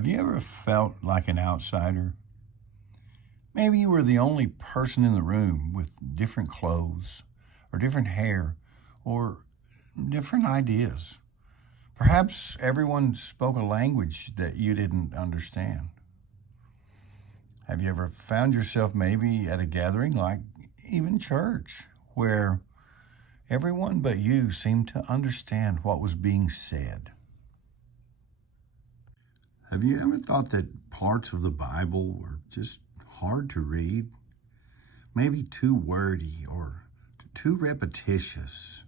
Have you ever felt like an outsider? Maybe you were the only person in the room with different clothes, or different hair, or different ideas. Perhaps everyone spoke a language that you didn't understand. Have you ever found yourself maybe at a gathering like even church, where everyone but you seemed to understand what was being said? Have you ever thought that parts of the Bible were just hard to read? Maybe too wordy or too repetitious,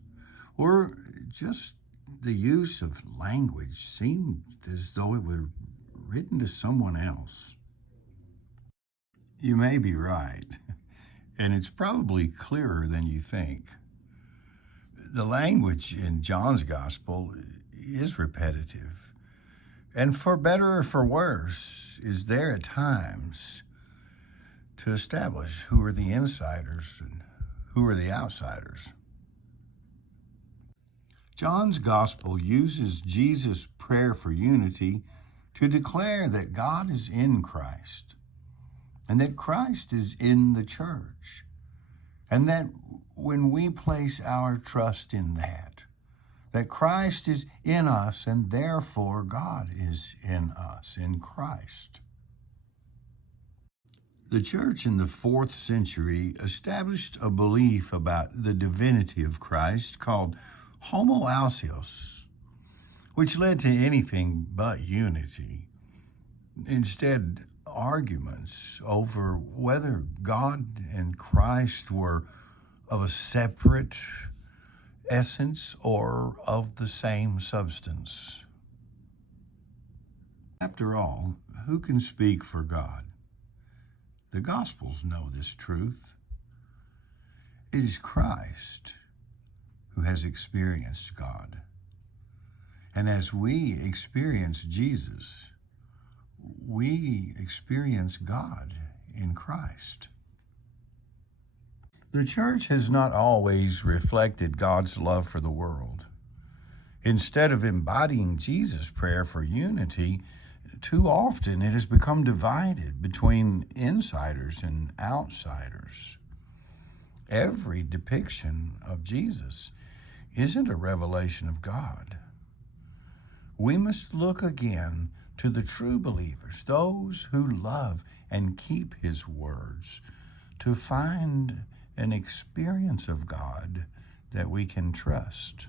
or just the use of language seemed as though it were written to someone else? You may be right, and it's probably clearer than you think. The language in John's Gospel is repetitive, and for better or for worse, is there at times to establish who are the insiders and who are the outsiders. John's Gospel uses Jesus' prayer for unity to declare that God is in Christ, and that Christ is in the church, and that when we place our trust in that Christ is in us, and therefore God is in us, in Christ. The church in the 4th century established a belief about the divinity of Christ called homoousios, which led to anything but unity. Instead, arguments over whether God and Christ were of a separate essence or of the same substance. After all, who can speak for God? The Gospels know this truth. It is Christ who has experienced God. And as we experience Jesus, we experience God in Christ. The church has not always reflected God's love for the world. Instead of embodying Jesus' prayer for unity, too often it has become divided between insiders and outsiders. Every depiction of Jesus isn't a revelation of God. We must look again to the true believers, those who love and keep His words, to find an experience of God that we can trust.